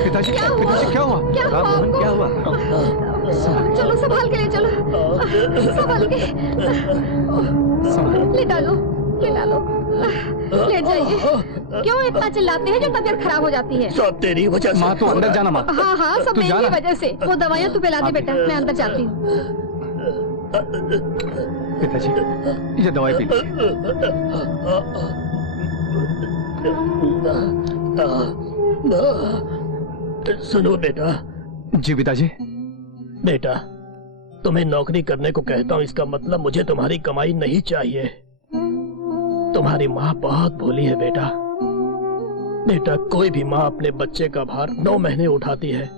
पिताजी क्या हुआ? राम मोहन क्या हुआ? चलो संभाल के ले चलो, संभाल के ले डालो, ले जाइए। क्यों इतना चिल्लाते हैं जो तबीयत खराब हो जाती है? सब तेरी वजह से। माँ तू अंदर जाना माँ। हाँ सब मेरी वजह से। वो दवाइयाँ तू पिला दे बेटा, मैं अंदर जाती हूँ। पिताजी ये दवाई पी लीजिए। सुनो बेटा। जी पिताजी। बेटा तुम्हें नौकरी करने को कहता हूँ, इसका मतलब मुझे तुम्हारी कमाई नहीं चाहिए। तुम्हारी माँ बहुत भोली है बेटा। बेटा कोई भी माँ अपने बच्चे का भार 9 महीने उठाती है,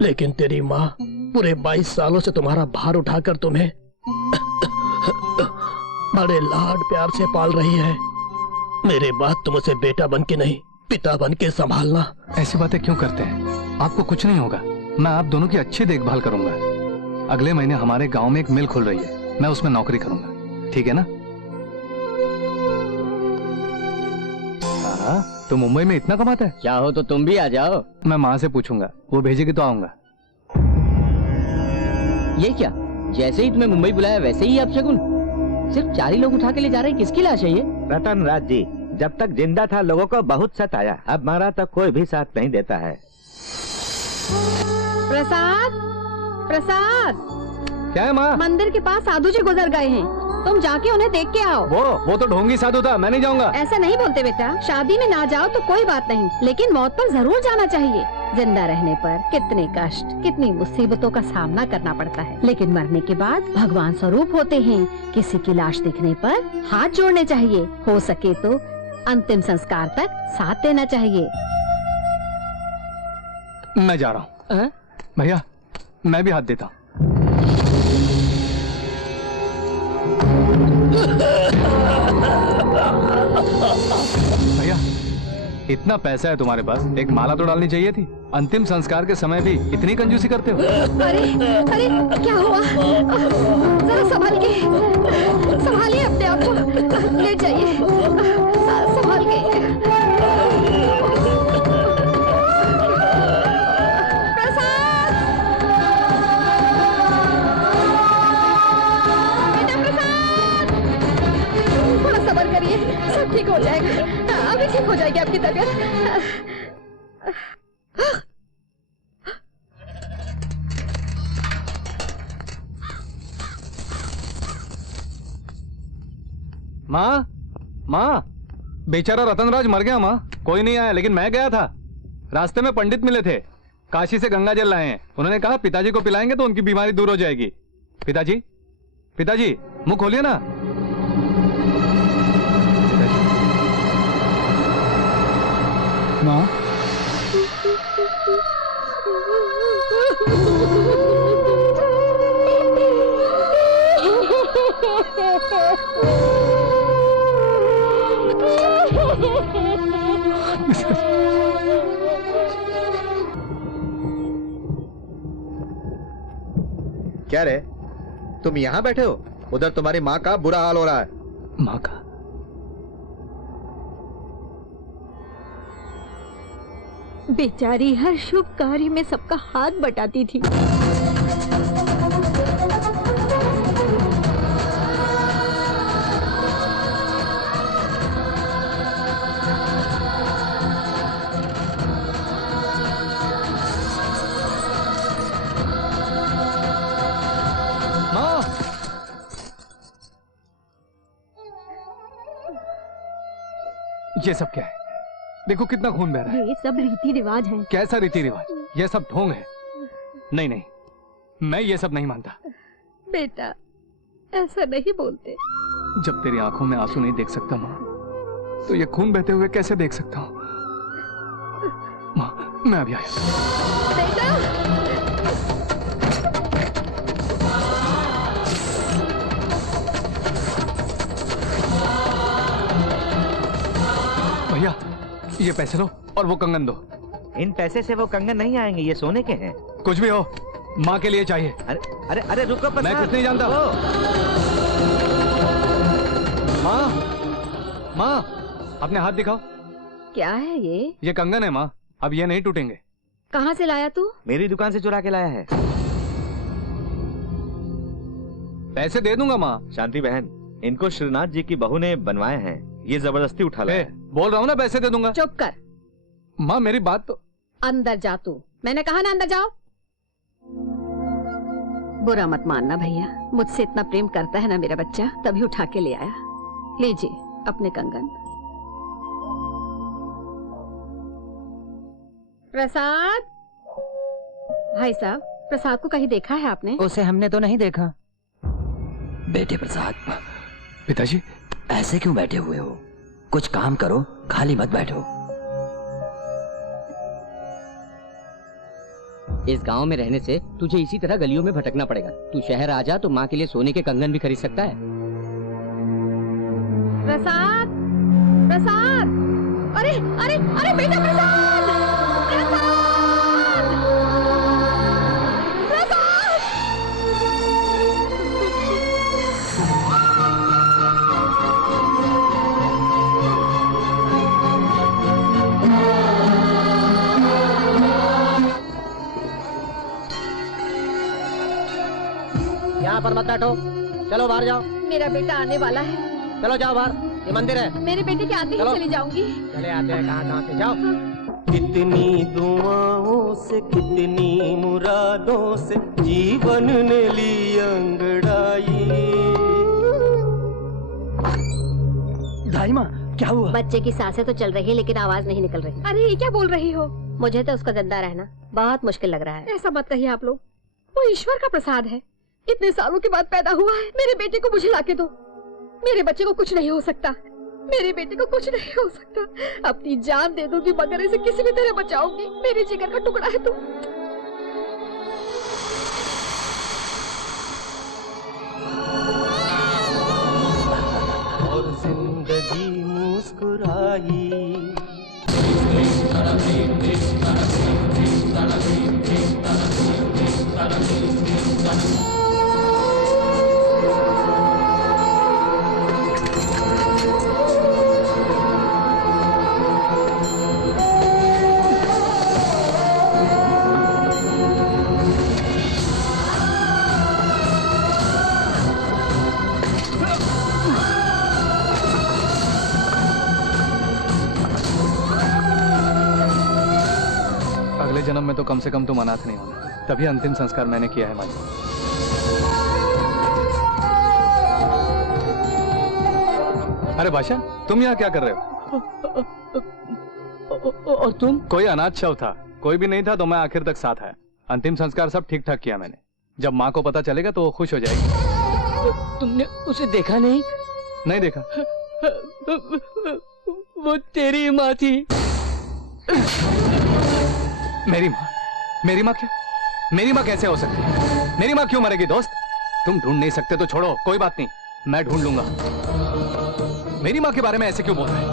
लेकिन तेरी माँ पूरे 22 सालों से तुम्हारा भार उठाकर तुम्हें बड़े लाड प्यार से पाल रही है। मेरे बाद तुम उसे बेटा बन के नहीं, पिता बन के संभालना। ऐसी बातें क्यों करते हैं? आपको कुछ नहीं होगा, मैं आप दोनों की अच्छी देखभाल करूंगा। अगले महीने हमारे गांव में एक मिल खुल रही है, मैं उसमें नौकरी करूंगा, ठीक है ना? हाँ, तो मुंबई में इतना कमाता है? चाहो तो तुम भी आ जाओ। मैं माँ से पूछूंगा, वो भेजेगी तो आऊंगा। ये क्या, जैसे ही तुम्हें मुंबई बुलाया वैसे ही आप शगुन? सिर्फ 4 ही लोग उठा के ले जा रहे हैं, किसकी लाश है ये? रतन राज जी जब तक जिंदा था लोगों को बहुत सताया, अब मरा तो कोई भी साथ नहीं देता है। प्रसाद क्या है माँ? मंदिर के पास साधु जी गुजर गए हैं, तुम जाके उन्हें देख के आओ। वो तो ढोंगी साधु था, मैं नहीं जाऊंगा। ऐसा नहीं बोलते बेटा, शादी में ना जाओ तो कोई बात नहीं, लेकिन मौत पर जरूर जाना चाहिए। जिंदा रहने पर कितने कष्ट, कितनी मुसीबतों का सामना करना पड़ता है, लेकिन मरने के बाद भगवान स्वरूप होते हैं। किसी की लाश दिखने पर हाथ जोड़ने चाहिए, हो सके तो अंतिम संस्कार तक साथ देना चाहिए। मैं जा रहा हूँ। भैया मैं भी हाथ देता हूँ। भैया इतना पैसा है तुम्हारे पास, एक माला तो डालनी चाहिए थी। अंतिम संस्कार के समय भी इतनी कंजूसी करते हो? अरे क्या हुआ? जरा संभालिए अपने आप को, लेट जाइए, संभाल के। प्रसाद, बेटा प्रसाद, थोड़ा सब्र करिए, सब ठीक हो जाएगा, अभी ठीक हो जाएगी आपकी तबीयत। माँ बेचारा रतनराज मर गया माँ। कोई नहीं आया, लेकिन मैं गया था। रास्ते में पंडित मिले थे, काशी से गंगा जल लाए हैं। उन्होंने कहा पिताजी को पिलाएंगे तो उनकी बीमारी दूर हो जाएगी। पिताजी मुंह खोलिए ना। माँ क्या रे, तुम यहाँ बैठे हो? उधर तुम्हारी माँ का बुरा हाल हो रहा है। माँ का? बेचारी हर शुभ कार्य में सबका हाथ बटाती थी। ये सब क्या है? देखो कितना खून बह रहा है। ये सब रीति रिवाज है। कैसा रीति रिवाज? ये सब ढोंग है। नहीं, मैं ये सब नहीं मानता। बेटा ऐसा नहीं बोलते। जब तेरी आंखों में आंसू नहीं देख सकता माँ, तो ये खून बहते हुए कैसे देख सकता हूँ? माँ मैं अभी आया। बेटा भैया ये पैसे लो और वो कंगन दो। इन पैसे से वो कंगन नहीं आएंगे, ये सोने के हैं। कुछ भी हो, माँ के लिए चाहिए। अरे अरे अरे रुको प्रसाद। मैं कुछ नहीं जानता। माँ अपने हाथ दिखाओ। क्या है ये कंगन है माँ, अब ये नहीं टूटेंगे। कहाँ से लाया तू? मेरी दुकान से चुरा के लाया है। पैसे दे दूंगा माँ। शांति बहन, इनको श्रीनाथ जी की बहू ने बनवाए हैं, ये जबरदस्ती उठा लाया। बोल रहा हूँ ना पैसे दे दूंगा। चुप कर, माँ मेरी बात तो। अंदर जा तू, मैंने कहा ना अंदर जाओ। बुरा मत मानना भैया, मुझसे इतना प्रेम करता है ना मेरा बच्चा, तभी उठा के ले आया। लीजिए अपने कंगन। प्रसाद, भाई साहब, प्रसाद को कहीं देखा है आपने? उसे हमने तो नहीं देखा। बेटे प्रसाद, पिताजी ऐसे क्यों बैठे हुए हो? कुछ काम करो, खाली मत बैठो। इस गांव में रहने से तुझे इसी तरह गलियों में भटकना पड़ेगा। तू शहर आ जा तो माँ के लिए सोने के कंगन भी खरीद सकता है। प्रसाद, प्रसाद, अरे अरे अरे बेटा प्रसाद, प्रसाद, प्रसाद। यहाँ पर मत बैठो, चलो बाहर जाओ। मेरा बेटा आने वाला है। चलो जाओ बाहर, ये मंदिर है। मेरे बेटे के आते ही चलो। चली जाऊंगी। चले आते हैं, कहाँ से जाओ। कितनी दुआओं से कितनी मुरादों से जीवन ने ली अंगड़ाई। दाई माँ, क्या हुआ? बच्चे की सांसें तो चल रही है लेकिन आवाज नहीं निकल रही। अरे ये क्या बोल रही हो? मुझे तो उसका जिंदा रहना बहुत मुश्किल लग रहा है। ऐसा मत कहिए आप लोग, वो ईश्वर का प्रसाद है। इतने सालों के बाद पैदा हुआ है। मेरे बेटे को मुझे लाके दो। मेरे बच्चे को कुछ नहीं हो सकता, मेरे बेटे को कुछ नहीं हो सकता। अपनी जान दे दूंगी मगर इसे किसी भी तरह बचाऊंगी। मेरे जिगर का टुकड़ा है तू। और जिंदगी मुस्कुराई। अगले जन्म में तो कम से कम तुम अनाथ नहीं होना, तभी अंतिम संस्कार मैंने किया है माँ जी। अरे बादशाह, तुम यहाँ क्या कर रहे हो? और तुम? कोई अनाथ शव था, कोई भी नहीं था तो मैं आखिर तक साथ आया। अंतिम संस्कार सब ठीक ठाक किया मैंने। जब माँ को पता चलेगा तो वो खुश हो जाएगी। तुमने उसे देखा नहीं? नहीं देखा। वो तेरी माँ थी। मेरी माँ? मेरी माँ क्या? मेरी माँ कैसे हो सकती है? मेरी माँ क्यों मरेगी दोस्त? तुम ढूंढ नहीं सकते तो छोड़ो, कोई बात नहीं, मैं ढूंढ लूंगा। मेरी माँ के बारे में ऐसे क्यों बोल रहे हैं?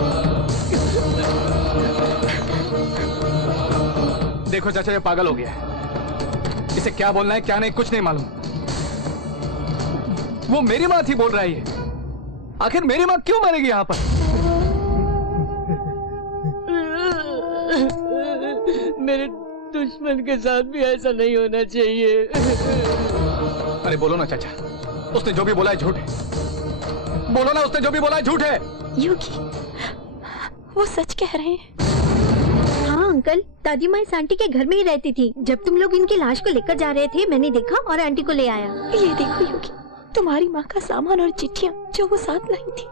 देखो चाचा, ये पागल हो गया है। इसे क्या बोलना है क्या नहीं कुछ नहीं मालूम। वो मेरी माँ थी बोल रहा है ये। आखिर मेरी माँ क्यों मरेगी यहाँ पर? मेरे दुश्मन के साथ भी ऐसा नहीं होना चाहिए। अरे बोलो ना चाचा, उसने जो भी बोला है झूठ है। बोलो ना, उसने जो भी बोला है झूठ है। योगी, वो सच कह रहे हैं। हाँ अंकल, दादी माँ इस आंटी के घर में ही रहती थी। जब तुम लोग इनकी लाश को लेकर जा रहे थे मैंने देखा और आंटी को ले आया। ये देखो योगी, तुम्हारी माँ का सामान और चिट्ठियाँ जो वो साथ लाई थी।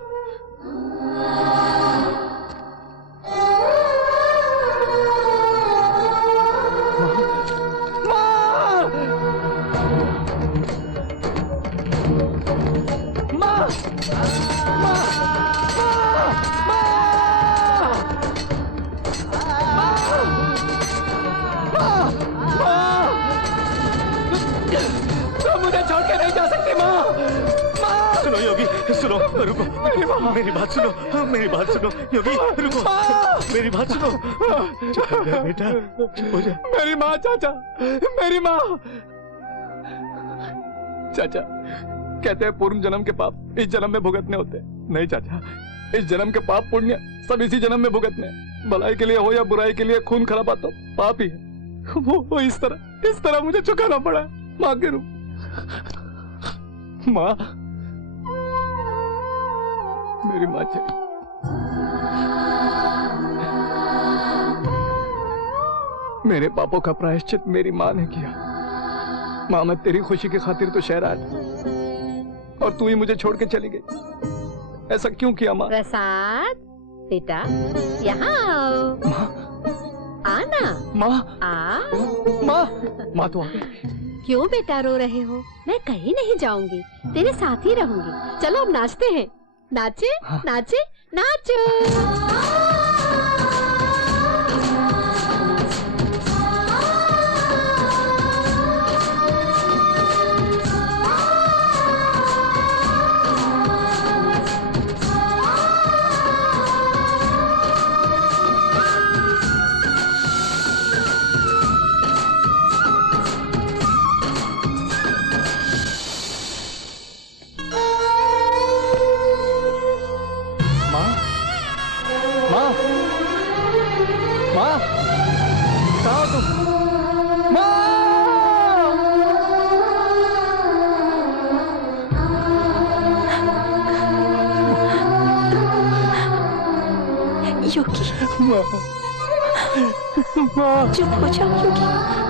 मुझे छोड़ के नहीं जा सकती माँ। सुनो योगी, सुनो, रुको। मेरी बात सुनो, मेरी बात सुनो योगी, रुको। मेरी बात सुनो। चुप हो जा बेटा, चुप हो जा। मेरी माँ चाचा, मेरी माँ। चाचा कहते हैं पूर्व जन्म के पाप इस जन्म में भुगतने होते हैं। नहीं चाचा, इस जन्म के पाप पुण्य सब इसी जन्म में भुगतने। भलाई के लिए हो या बुराई के लिए खून खराबा तो पाप ही है। वो इस तरह मुझे चुकाना पड़ा। माँ के रूप। माँ, मेरी माँ चली। मेरे पापों का प्रायश्चित मेरी माँ ने किया। माँ, मैं तेरी खुशी की खातिर तो शहर आया था और तू ही मुझे छोड़ के चली गई। ऐसा क्यों किया माँ? प्रसाद बेटा, यहाँ आओ। माँ, आना। माँ, आ। माँ तो आ गई। क्यों बेटा रो रहे हो? मैं कहीं नहीं जाऊंगी, तेरे साथ ही रहूंगी। चलो अब नाचते हैं। नाचे, हाँ। नाचे, नाचो। माँ, माँ, माँ, कहाँ हो तुम? माँ! योगी, माँ, माँ, चुप हो जाओ योगी।